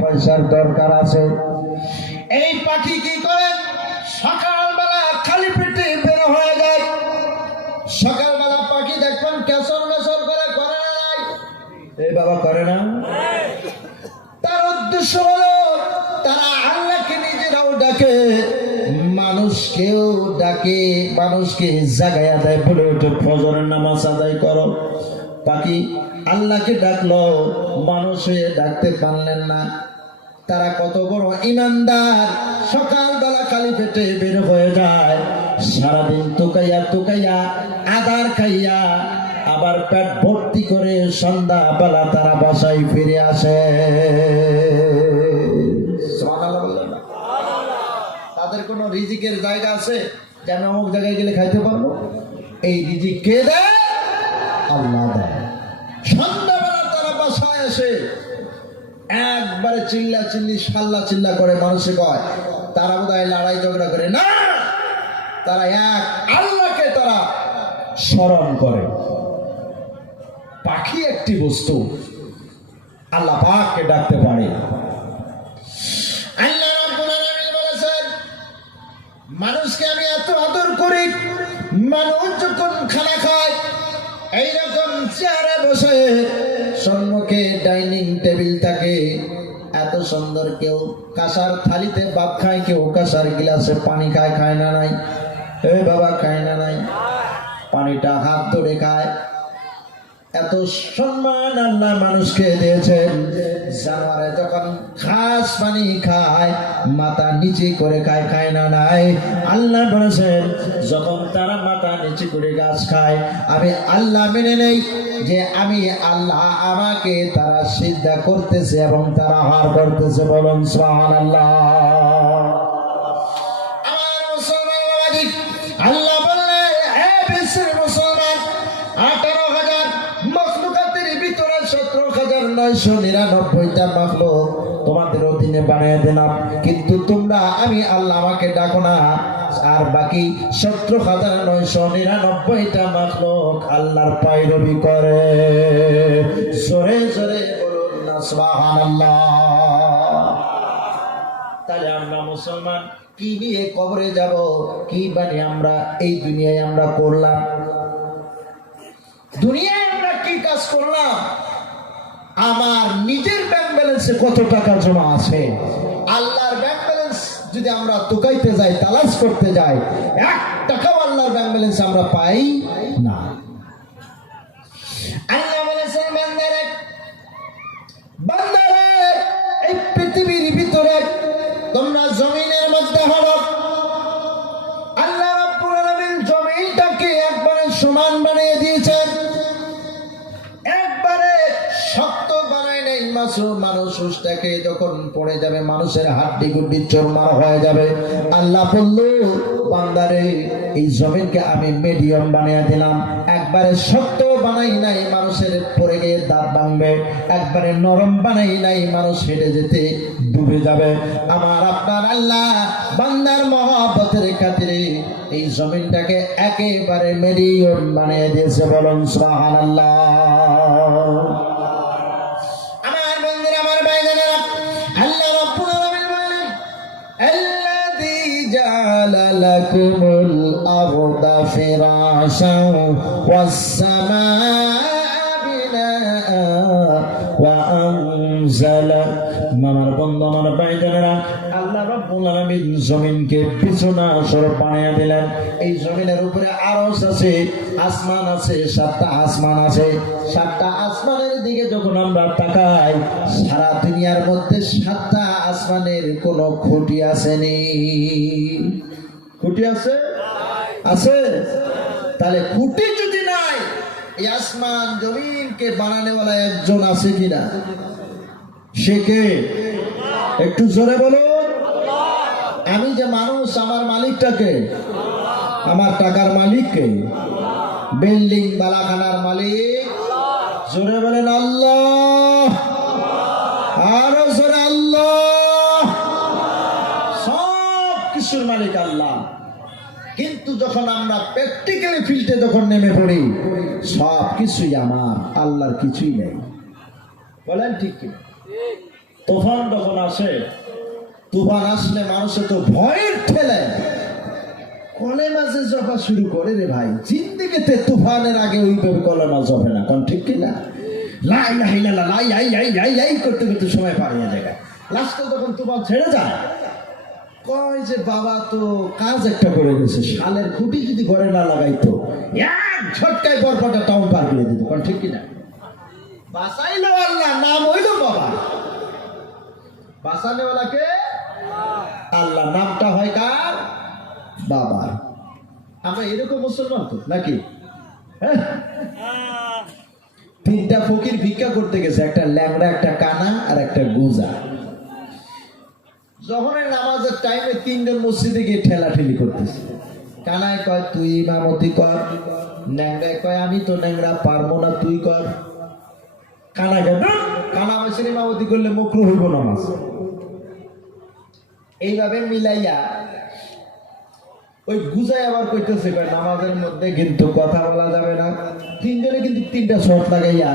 পয়সার দরকার আছে। এই পাখি কি করে সকালবেলা খালি পেটে বের হয়ে যায়। সকালবেলা পাখি দেখবেন কেসর মেসর করে করে না নাই? এই বাবা করে না। তার উদ্দেশ্য হলো তারা আল্লাহকে নিজেরাও ডাকে, মানুষকেও ডাকে, মানুষকে জাগায়া দেয়, বলে ওঠে ফজরের নামাজ আদায় করো। পাখি আল্লাহকে ডাকলো, মানুষ হয়ে ডাকতে পারলেন না। তারা কত বড় ইমানদার, সকালবেলা খালি পেটে বের হয়ে যায়, সারাদিন তুকাইয়া তুকাইয়া আদার খাইয়া আবার পেট ভর্তি করে সন্ধ্যাবেলা তারা বাসায় ফিরে আসে। তাদের কোনো রিজিকের জায়গা আছে যে আমি অমুক জায়গায় গেলে খাইতে পারবো? এই রিজিক কে দেয়? আল্লাহ দেয়। সন্ধ্যাবেলা তারা বাসায় আসে, একবারে চিল্লা চিল্লি সাল্লা চিল্লা করে। মানুষে কয় তারা বোধহয় লড়াই ঝগড়া করে না, তারা এক আল্লাহকে তারা স্মরণ করে। পাখি একটি বস্তু, আল্লাহ পাককে ডাকতে পারে। আল্লাহ রাব্বুল আলামিন বলেছেন, মানুষকে আমি এত আদর করি, মানুষ যখন খানা খায় এইরকম চেয়ারে বসে, সম্মুখে ডাইনিং টেবিল থাকে, এত সুন্দর। কেউ কাঁসার থালিতে ভাত খায়, কেউ কাঁসার গিলাসে পানি খায়। খায় না নাই? এ বাবা খায় না নাই? পানিটা হাত ধরে খায়। এত সম্মান আল্লাহ মানুষকে দিয়েছেন। জানোয়ারে যখন ঘাস পানি খায় মাথা নিচে করে খায়। খায় না নাই? আল্লাহ বলেছেন যখন তারা মাথা নিচে করে ঘাস খায়, আমি আল্লাহ মেনে নেই যে আমি আল্লাহ, আমাকে তারা সিজদা করতেছে এবং তারা হার করতেছে। বলুন সুবহানাল্লাহ। আমার মুসলমান বাবাজি, আল্লাহ বললেন, হে বিশ্বের মুসলমান, 18,000 মখলুকাতের ভিতরে 17,999টা মখলুক তোমাদের অধীনে বানিয়ে দিলাম, কিন্তু তোমরা আমি আল্লাহ আমাকে ডাকো না। আর বাকি 17,999টা মখলুক আল্লাহর পায়রবি করে। জোরে জোরে বলুন না সুবহানাল্লাহ। তাহলে আমরা মুসলমান কি নিয়ে কবরে যাব? কি বানি আমরা এই দুনিয়ায় আমরা করলাম? দুনিয়ায় আমরা কি কাজ করলাম? আমার নিজের ব্যাংক ব্যালেন্সে কত টাকা জমা আছে? আল্লাহর ব্যাংক ব্যালেন্স যদি আমরা তুকাইতে যাই, তালাশ করতে যাই, 1 টাকাও আল্লাহর ব্যাংক ব্যালেন্স আমরা পাই না। আল্লাহ বলেছেন, বান্দারে বান্দারে, এই পৃথিবীর ভিতরে তোমরা জমিনের মধ্যে হলো, আল্লাহ রাব্বুল আলামিন জমিনটাকে একবারে সমান বানিয়ে দিয়েছেন, একবারে শক্ত বানায় নাই। মানুষটাকে যখন পড়ে যাবে, মানুষের হাড্ডি গুড্ডি চুরমার হয়ে যাবে। আল্লাহ বলল, বান্দারে এই জমিনকে আমি মিডিয়াম বানিয়ে দিলাম, একবারে শক্ত বানাই নাই, মানুষের পড়ে গিয়ে দাঁত ভাঙবে, একবারে নরম বানাই নাই, মানুষ হেঁটে যেতে ডুবে যাবে। আমার আপনার আল্লাহ বান্দার মহব্বতের খাতিরে এই জমিনটাকে একেবারে মিডিয়াম বানিয়ে দিয়েছে। বলুন সুবহানাল্লাহ। আমার বন্ধুরা, আমার ভাইজানেরা, আল্লাহ রাব্বুল আলামিন বলেন, আল্লাযী জাআলা লাকুমুল আরদা ফিরাশান ওয়াস সামাআ বিনাআ ওয়া আনজালা। আমার বন্ধু, আমার ভাইজানেরা, আল্লাহ রাব্বুল আলামিন জমিনকে বিছানা স্বরূপ বানিয়ে দিলেন। এই জমিনের উপরে আরশ আছে, আসমান আছে, 7টা আসমান আছে। 7টা আসমানের দিকে যখন আমরা তাকাই, সারা দুনিয়ার মধ্যে 7টা আসমানের কোনো খুঁটি আসেনি। খুঁটি আছে? আছে। তাহলে খুঁটি যদি নাই, এই আসমান জমিনকে বানানোওয়ালা একজন আছে কিনা? সে কে? একটু জোরে বলুন। আমি যে মানুষ, আমার মালিকটাকে, আমার টাকার মালিককে, বিল্ডিং বালাখানার মালিক, জোরে বলেন আল্লাহ। আরো জোরে আল্লাহ। সব কিছুর মালিক আল্লাহ। কিন্তু যখন আমরা প্র্যাকটিক্যালি ফিল্ডে যখন নেমে পড়ি, সব কিছুই আমার, আল্লাহর কিছুই নেই। বলেন ঠিক কি? তুফান যখন আসে, তুফান আসলে মানুষে তো ভয়ের ঠেলায় কলেমা যে জপা শুরু করে রে ভাই, জিন্দেগিতে তুফানের আগে ওইভাবে কলেমা জপে না, কোন ঠিক কিনা? লাই লাই লাই লাই লাই লাই লাই লাই করতে করতে সময় পার হয়ে যায়। লাস্টে যখন তুফান ছেড়ে যায়, কয় যে বাবা তো কাজ একটা করে গেছে, শালের খুঁটি যদি ঘরে না লাগাইতো এক ঝটকায় বরপাটা টাউন পার করে দিত, কোন ঠিক কিনা? বাঁচাইলো আল্লাহ, নাম হইল বাবা। বাঁচানেওয়ালাকে আল্লাহ, নামটা হয় কার? বাবা। আমরা এরকম মুসলমান তো নাকি? হ্যাঁ, তিনটা ফকির ভিক্ষা করতে গেছে, একটা ল্যাংড়া, একটা কানা আর একটা গুজা। যখন নামাজের টাইমে তিনজন মসজিদে গিয়ে ঠেলাঠেলি করতেছে। কানায় কয় তুই ইমামতি কর, ল্যাংড়ায় কয় আমি তো ল্যাংড়া পারবো না, তুই কর। কানা গেল, কানা বসে ইমামতি করলে মকরু হইব নামাজ। এইভাবে মিলাইয়া ওই গুজায় আবার কইতেছে নামাজের মধ্যে কিন্তু কথা বলা যাবে না। তিনজনে কিন্তু তিনটা শর্ট লাগাইয়া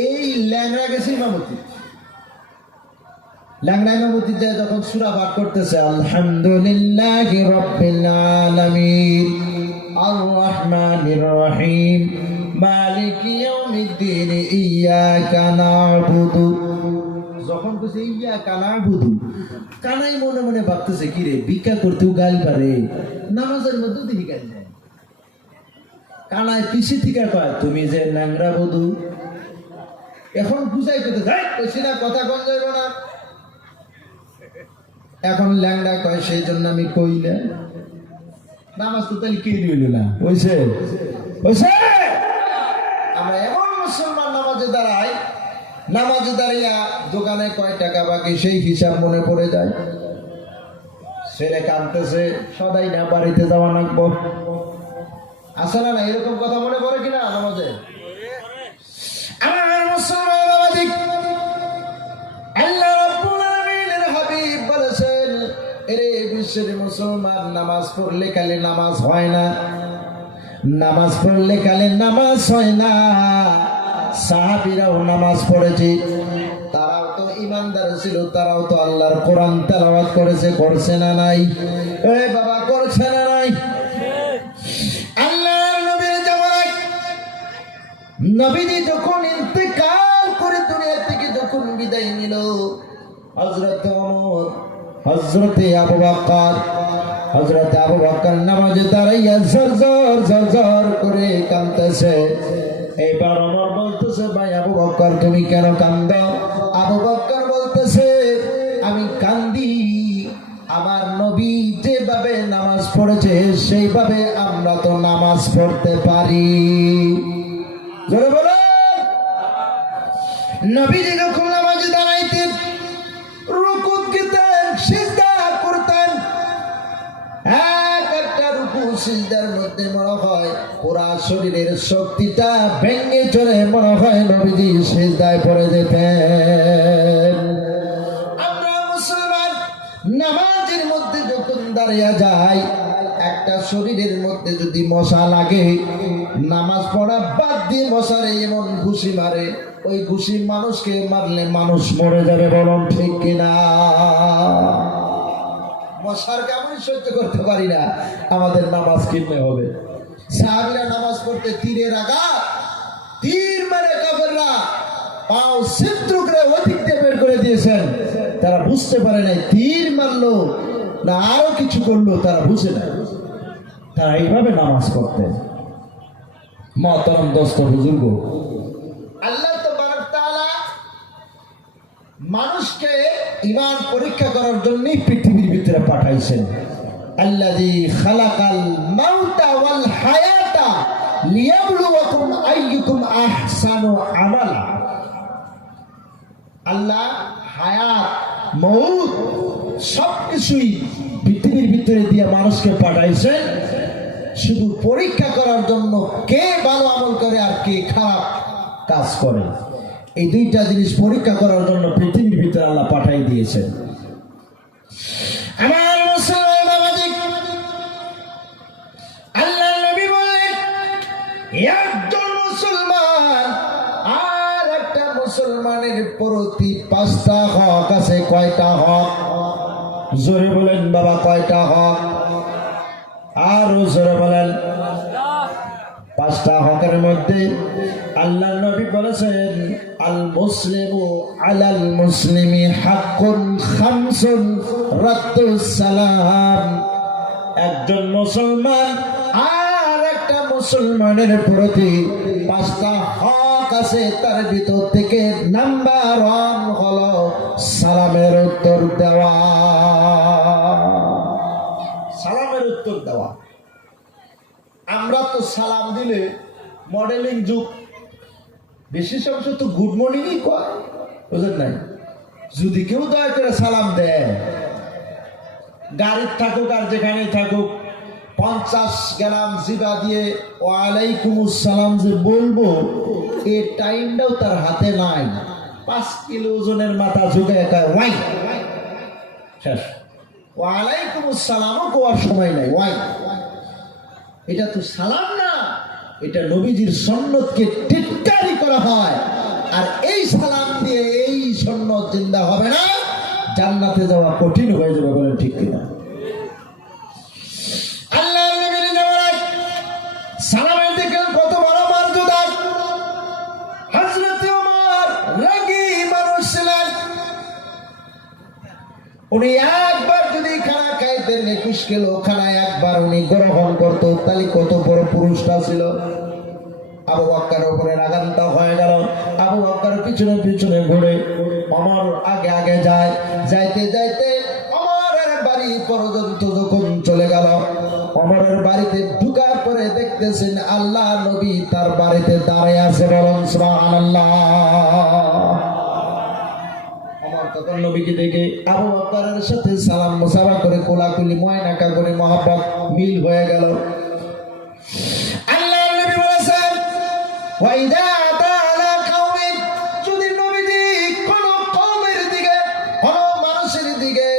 এই ল্যাংড়া গেছে ইমামতি। ল্যাংড়া ইমামতি যায় যখন সূরা পাঠ করতেছে, আলহামদুলিল্লাহি রাব্বিল আলামিন আর রহমানির রহিম মালিকি ইয়াউমিদ্দিন ইয়াকা না'বুদু, যখন কইছে ইয়াকা না'বুদু, কানাই মনে মনে ভাবতেছে কি রে, ভিক্ষা করতেও গাল পারে, নামাজের মধ্যে তিনি গাল দেয়। কানায় পিছে থেকে কয় তুমি যে ল্যাংড়া বধু, এখন বুঝাই করতে যাই কইছি না কথা কন যাইব না। এখন ল্যাংড়া কয় সেই জন্য আমি কই না, নামাজ তো তাহলে কে রইল না, হইছে হইছে। আমরা এমন মুসলমান নামাজে দাঁড়াই, নামাজে দাঁড়িয়া দোকানে কয় টাকা বাকি সেই হিসাব মনে পড়ে যায়। ছেলে কাঁদতেছে, সদাই না বাড়িতে যাওয়া লাগবো, আসে না? এরকম কথা মনে পড়ে কিনা নামাজে? আমার মুসলমান বাবাদিক, আল্লাহ রাব্বুল আলামিনের হাবিব বলেছেন, এরে বিশ্বের মুসলমান, নামাজ পড়লে খালি নামাজ হয় না, নামাজ পড়লে খালি নামাজ হয় না। সাহাবীরাও নামাজ পড়েছে, তারাও তো ইমানদার ছিল, তারাও তো আল্লাহর কোরআন তেলাওয়াত করেছে, করছে না নাই? এ বাবা, করছে না নাই? আল্লাহর নবীর জামানায় নবীজি যখন ইন্তেকাল করে দুনিয়া থেকে যখন বিদায় নিল, হযরত ওমর, হযরতে আবু বকর, হযরতে আবু বকর নামাজে দাঁড়াইয়া ঝরঝর ঝরঝর করে কাঁদতেছে। এইবার ওমর বলতেছে, ভাই আবু বকর তুমি কেন কান্দো? আবু বকর বলতেছে, আমি কান্দি আমার নবী যেভাবে নামাজ পড়েছে সেইভাবে আমরা তো নামাজ পড়তে পারি। জোরে বলো। নবীজি যখন নামাজে দাঁড়াইতেন, রুকু দিতেন, সিজদা করতেন, এক একটা রুকু সিজদার মধ্যে মনে হয় পুরা শরীরের শক্তিটা ভেঙে চলে, মনে হয় নবীজি সিজদায় পড়ে যেতেন। আমরা মুসলমান নামাজের মধ্যে যখন দাঁড়িয়ে যাই, একটা শরীরের মধ্যে যদি মশা লাগে, নামাজ পড়া বাদ দিয়ে মশারে এমন ঘুষি মারে, ওই ঘুষি মানুষকে মারলে মানুষ মরে যাবে, বলুন ঠিক কিনা? মশার কামড় সহ্য করতে পারি না, আমাদের নামাজ কিনতে হবে। সাহাবীরা নামাজ পড়তে তীরের আঘাত, তীর মারে কাফেররা পাও ছিদ্র করে অধিক দিয়ে বের করে দিয়েছেন। তারা বুঝতে পারে নাই তীর মারলো না আরো কিছু করলো, তারা বুঝে না। তারা এইভাবে নামাজ পড়তেন। মহতরম দোস্ত বুজুর্গ, আল্লাহ তাবারক তাআলা মানুষকে ঈমান পরীক্ষা করার জন্য পৃথিবীর ভিতরে পাঠাইছেন। আল্লাযী খালাকাল মাউতা ওয়াল হায়াতা লিয়াবলুয়াকুম আইয়ুকুম আহসানু আমালা। আল্লাহ হায়াত, মউত সবকিছুই পৃথিবীর ভিতরে দিয়ে মানুষকে পাঠাইছেন শুধু পরীক্ষা করার জন্য, কে ভালো আমল করে আর কে খারাপ কাজ করে। এই দুইটা জিনিস পরীক্ষা করার জন্য পৃথিবীর ভিতরে আল্লাহ পাঠাই দিয়েছেন। আমার মুসলমান বাবাজি, আল্লাহ নবী বললেন, একজন মুসলমান আর একটা মুসলমানের প্রতি 5টা কয়টা হক? জোরে বলেন বাবা, কয়টা হক? আরো জোরে বলেন। 5টা হকের মধ্যে আল্লাহ নবী বলেছেন, আল মুসলিমু আলাল মুসলিমি হাক্কুন খামসুন রাদ্দুস সালাম। একজন মুসলমান আর একটা মুসলমানের প্রতি 5টা হক আছে, তার ভিতর থেকে নাম্বার 1 হলো সালামের উত্তর দেওয়া। সালামের উত্তর দেওয়া। আমরা তো সালাম দিলে মডেলিং যুগ, বেশি অংশ তো গুড মর্নিংই কয়, বুঝলেন নাই? যদি কেউ দয়া করে সালাম দেয়, গাড়ির থাকুক আর যেখানেই থাকুক, 50 গ্রাম জিবা দিয়ে ওয়ালাইকুমুস সালাম যে বলবো, এই টাইমটাও তার হাতে নাই। 5 কিলো ওজনের মাথা ঝুঁকে ওয়াই শেষ। ওয়ালাইকুমুস সালামও কোয়ার সময় নাই, ওয়াই। এটা তো সালাম না, এটা নবীজির সুন্নতকে টিটকারি করা হয়। আর এই সালাম দিয়ে এই সুন্নত জিন্দা হবে না, জান্নাতে যাওয়া কঠিন হয়ে যাবে, বলেন ঠিক কিনা? আল্লাহ নবীর জামানায় সালামের দিকে কত বড় মর্যাদা। হযরত ওমর রাগী মানুষ ছিলেন, উনি একবার যদি খানা খাইতেন 21 কিলো খানা একবার উনি গ্রহণ করতো, তাহলে কত বড় পুরুষটা ছিল। আবু বকরের উপরে রাগান্ত হয়ে গেল। আবু বকর পিছনে পিছনে ঘুরে ওমর আগে আগে যায়। যাইতে যাইতে ওমরের বাড়ি পর্যন্ত যখন চলে গেল, ওমরের বাড়িতে ঢুকার পরে দেখতেছেন আল্লাহ নবী তার বাড়িতে দাঁড়িয়ে আছে। বলুন সুবহানাল্লাহ। তখন নবীকে দেখে আবু বকরের সাথে সালাম মুসাফা করে কোলাকুলি ময়নাকা করে মহব্বত মিল হয়ে গেল। আল্লাহর নবী বলেছেন, ওয়াইদা তাআলা কাওমিন, যদি নবীজি কোন কওমের দিকে, কোন মানুষের দিকে,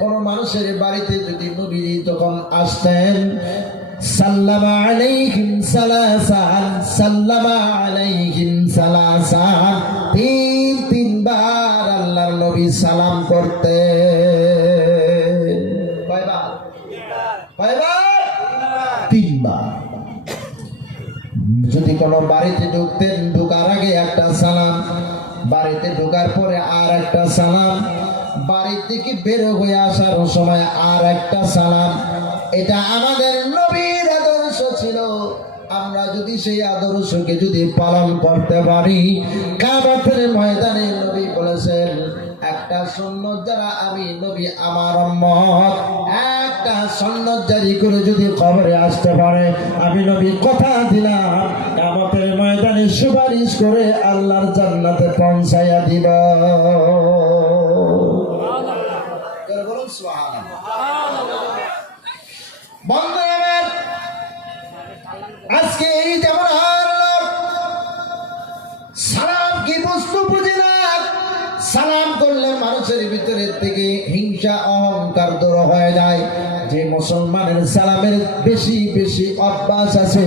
কোন মানুষের বাড়িতে যদি নবীজি তখন আসতেন, সাল্লামা আলাইহিম সালাসান, সাল্লামা আলাইহিম সালাসান, 3 বার আল্লাহর নবী সালাম করতেন। কয়বার? 3 বার। যদি কোনো বাড়িতে ঢুকতেন, ঢোকার আগে একটা সালাম, বাড়িতে ঢোকার পরে আর একটা সালাম, বাড়ি থেকে বের হয়ে আসার সময় আর একটা সালাম। এটা আমাদের নবীর আদর্শ ছিল। আমরা যদি সেই আদর্শকে যদি পালন করতে পারি, কিয়ামতের ময়দানে নবী বলেছেন, একটা সুন্নত যারা আমি নবী আমার উম্মত একটা সুন্নত জারি করে যদি কবরে আসতে পারে, আমি নবী কথা দিলাম কিয়ামতের ময়দানে সুপারিশ করে আল্লাহর জান্নাতে পৌঁছায়া দিব। বলুন সুবহানাল্লাহ। বন্ধুরা, আজকে এই যেমন সালাম কি বস্তু বুঝে না, সালাম করলে মানুষের ভিতরের থেকে হিংসা অহংকার দূর হয়ে যায়। যে মুসলমানের সালামের বেশি বেশি অভ্যাস আছে,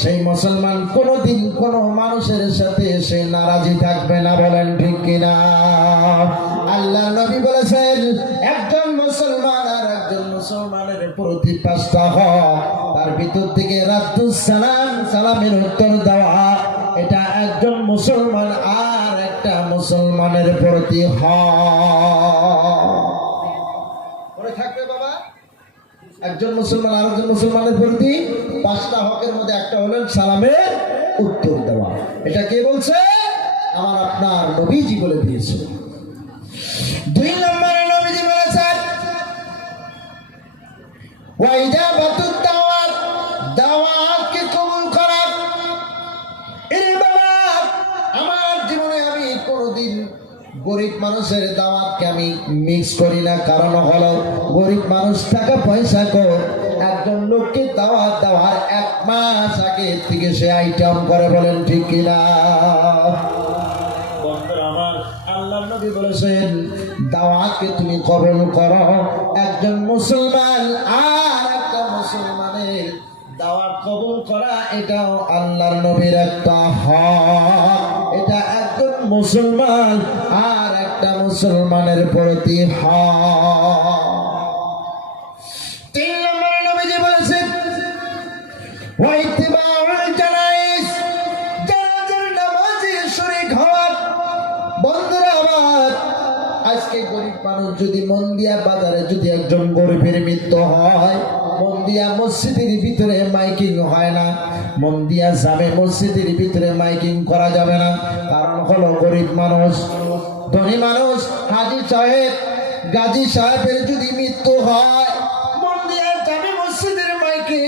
সেই মুসলমান কোনোদিন কোনো মানুষের সাথে সে নারাজি থাকবে না, বলেন ঠিক কিনা? আল্লাহ নবী বলেছেন, একজন মুসলমান আর একজন মুসলমানের প্রতি 5টা হক, তার ভিতর থেকে রাদ্দুস সালাম, সালামের উত্তর দেওয়া, এটা একজন মুসলমান আর একটা মুসলমানের প্রতি হক থাকবে। বাবা, একজন মুসলমান আর একজন মুসলমানের প্রতি 5টা হকের মধ্যে একটা হলো সালামের উত্তর দেওয়া। এটা কে বলছে? আমার আপনার নবীজি বলে দিয়েছে। 2 নম্বরে নবীজি বলেছেন, ওয়াইদা বাতুত দাওয়াত, দাওয়াতকে কবুল করা। এই বাবা, আমার জীবনে আমি কোনোদিন গরিব মানুষের দাওয়াতকে আমি মিক্স করি না। কারণ হলো, গরিব মানুষ টাকা পয়সা কর, একজন লোককে দাওয়াত দেওয়ার 1 মাস আগে থেকে সে আইটেম করে, বলেন ঠিক কিনা? আল্লাহ নবী বলেছেন, দাওয়াতকে তুমি কবুল করো। একজন মুসলমান আর একটা মুসলমানের দাওয়াত কবুল করা, এটাও আল্লাহর নবীর একটা হক। এটা একজন মুসলমান আর একটা একটা মুসলমানের প্রতি হক। 3 নম্বরে নবীজি বলেছেন ওয়াইতিবাউল জানাইজ, জানাজার নামাজে শরীক হওয়া। বন্ধুরা আমার, আজকে গরিব মানুষ যদি মন্দিয়া বাজারে যদি একজন গরিবের মৃত্যু হয়, মন্দিয়া মসজিদের ভিতরে মাইকিং হয় না, মন্দিয়া জামে মসজিদের ভিতরে মাইকিং করা যাবে না। কারণ হলো গরিব মানুষ, ধনী মানুষ, হাজী সাহেব, গাজী সাহেবের যদি মৃত্যু হয়, মন্দিয়া জামে মসজিদের মাইকে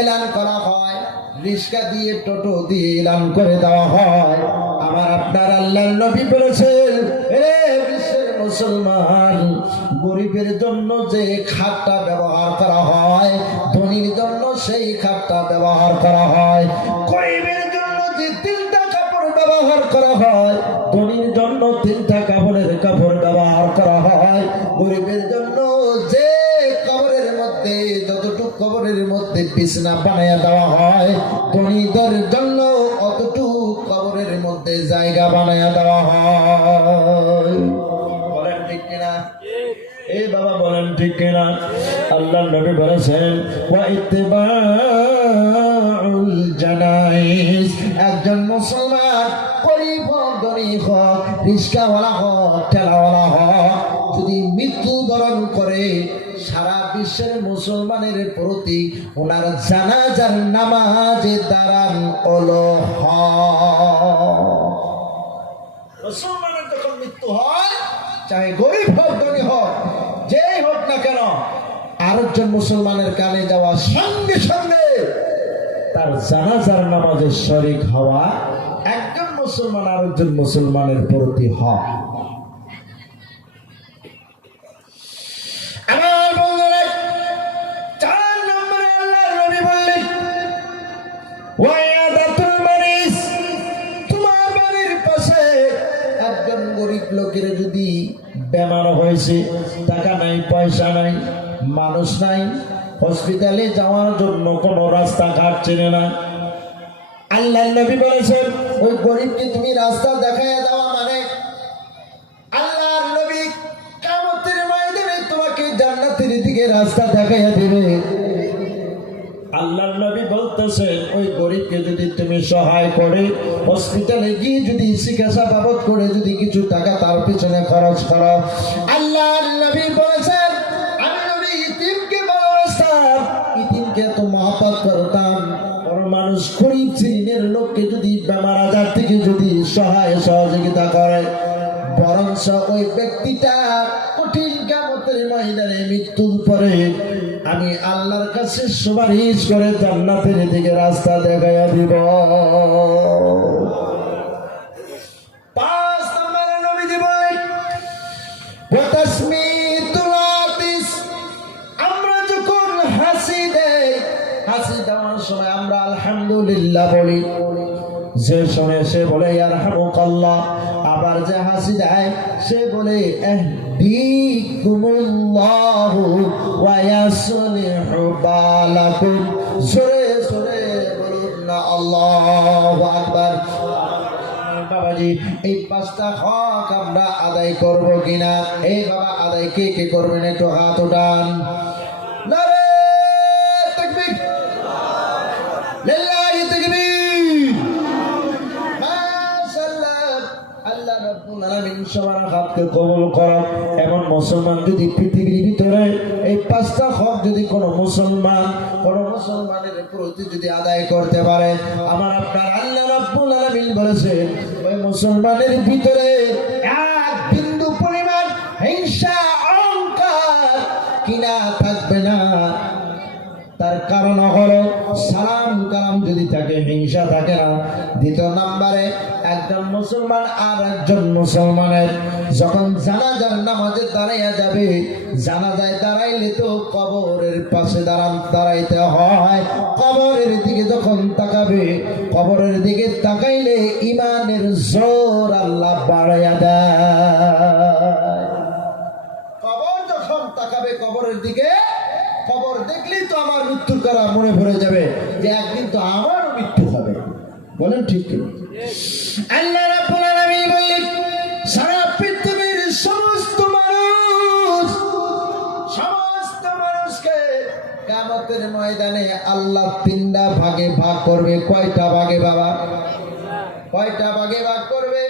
এলান করা হয়, রিস্কা দিয়ে টোটো দিয়ে এলান করে দেওয়া হয়। আমার আপনার আল্লাহর নবী বলেছেন, হে বিশ্বের মুসলমান, গরিবের জন্য যে খাটটা ব্যবহার করা হয়, ধনীর জন্য সেই খাটটা ব্যবহার করা হয়। গরিবের জন্য যে 3টা কাপড় ব্যবহার করা হয়, ধনীর জন্য 3টা কাপড়ের কাপড় ব্যবহার করা হয়। গরিবের জন্য যে কবরের মধ্যে যতটুকু কবরের মধ্যে বিছনা বানায়া দেওয়া হয়, ধনীদের জন্য অতটুকু কবরের মধ্যে জায়গা বানায়া দেওয়া হয়। বলেন ঠিক কিনা? এই বাবা বলেন ঠিক কিনা? আল্লাহর নবী বলেছেন ওয়া ইত্তিবাউল জানাইজ, একজন মুসলমান গরিব হোক, ধনী হোক, রিস্কাওয়ালা হোক, ঠেলাওয়ালা হোক, যদি মৃত্যুবরণ করে, সারা বিশ্বের মুসলমানের প্রতি ওনার জানাজার নামাজে দাঁড়ান হলো হক। মুসলমানের যখন মৃত্যু হয়, চাহে গরিব হোক, ধনী হোক, যেই হোক না কেন, আরেকজন মুসলমানের কানে যাওয়া সঙ্গে সঙ্গে তার জানাজার নামাজে শরীক হওয়া একজন মুসলমান আরেকজন মুসলমানের প্রতি হক। আমার বন্ধুরা, 4 নম্বরে আল্লাহর নবী বললেন ওয়ায়াদাতুল মারিজ, তোমার বাড়ির পাশে একজন গরিব লোকের যদি বেমার হয়েছে, টাকা নাই, পয়সা নাই, মানুষ নাই, হসপিটালে যাওয়ার জন্য কোনো রাস্তাঘাট চেনে না, আল্লাহর নবী বলেছেন ওই গরিবকে তুমি রাস্তা দেখায় দেওয়া মানে আল্লাহর নবী কিয়ামতের ময়দানে তোমাকে জান্নাতের দিকে রাস্তা দেখাইয়া দিবে। আল্লাহর নবী বলতেছেন ওই গরিবকে যদি তুমি সহায় করে হসপিটালে গিয়ে যদি চিকিৎসা বাবদ করে যদি কিছু টাকা তার পিছনে খরচ করো, আল্লাহর নবী বলেছেন আমি নবী ইতিমকে ভালোবাসতাম, ইতিমকে তো মহব্বত করতাম, মানুষ গরিব শ্রেণীর লোককে যদি বেমার আজার থেকে যদি সহায় সহযোগিতা করে, বরঞ্চ ওই ব্যক্তিটা কঠিন কিয়ামতের ময়দানে মৃত্যুর পরে আমি আল্লাহর কাছে সুপারিশ করে জান্নাতের দিকে রাস্তা দেখাইয়া দিব। 5 নম্বরে নবীজি বলেন ওয়া তাসমিতুল আতিস, আমরা যখন হাসি দেই, হাসি দেওয়ার সময় আমরা আলহামদুলিল্লাহ বলি, যে শুনে সে বলে ইয়ারহামুকাল্লাহ, আবার যে হাসি দেয় সে বলে ইয়াহদিকুমুল্লাহু ওয়া ইয়াসলিহু বালাকুম। জোরে জোরে বলুন না আল্লাহু আকবার। বাবাজি, এই 5টা হক আমরা আদায় করব কিনা? এই বাবা আদায় কে কে করবেন একটু হাত উঠান। নারে তাকবীর, লিল্লাহি তাকবীর, মাশাআল্লাহ। আল্লাহ রাব্বুল আলামিন সবার হাতকে কবুল করুন। এমন মুসলমান যদি পৃথিবীর ভিতরে এই 5টা হক যদি কোনো মুসলমানের প্রতি যদি আদায় করতে পারে, আমার আপনার আল্লাহ রাব্বুল আলামিন বলেছেন ওই মুসলমানের ভিতরে 1 বিন্দু পরিমাণ হিংসা অহংকার কিনা থাকবে না। তার কারণ হলো সালাম কালাম যদি থাকে, হিংসা থাকে না। 2 নম্বরে একজন মুসলমান আর একজন মুসলমানের যখন জানাজার নামাজে দাঁড়াইয়া যাবে, জানাজায় দাঁড়াইলে তো কবরের পাশে দাঁড়াইতে হয়। কবরের দিকে যখন তাকাবে, কবরের দিকে তাকাইলে ইমানের জোর আল্লাহ বাড়াইয়া দেয়। কবর যখন তাকাবে কবরের দিকে, খবর দেখলেই তো আমার মৃত্যুর কথা মনে পড়ে যাবে যে একদিন তো আমারও মৃত্যু হবে। বলেন ঠিক কি? আল্লাহ রাব্বুল আলামিন বললেন সারা পৃথিবীর কিয়ামতের ময়দানে আল্লাহ তিনটা ভাগে ভাগ করবে। কয়টা ভাগে বাবা? কয়টা ভাগে ভাগ করবে?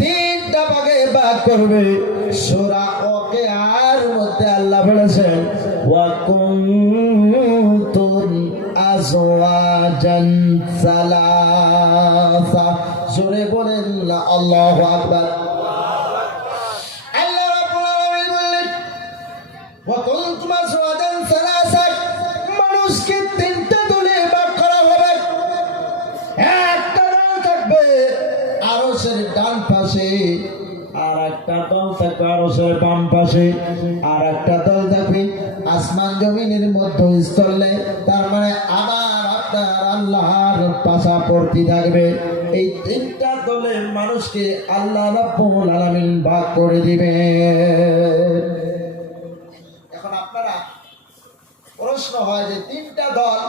তিনটা ভাগে ভাগ করবে। সূরা ওয়াকিয়ার মধ্যে আল্লাহ বলেছেন ওয়া কুনতুম আজওয়াজান সালাসা। জোরে বলেন না আল্লাহু আকবার। আল্লাহ রাব্বুল আলামিন বললেন ওয়া কুনতুম আজওয়াজান সালাসা, মানুষকে তিনটা দলে ভাগ করা হবে। একটা দল থাকবে আরশের ডান পাশে, আর একটা দল থাকবে আরশের বাম পাশে, আর একটা দল থাকবে আসমান জমিনের মধ্যস্থলে। তার মানে আবার আপনার আল্লাহর পাশাপাশি থাকবে। এই তিনটা দলে মানুষকে আল্লাহ রাব্বুল আলামিন ভাগ করে দিবে। এখন আপনারা প্রশ্ন হয় যে তিনটা দল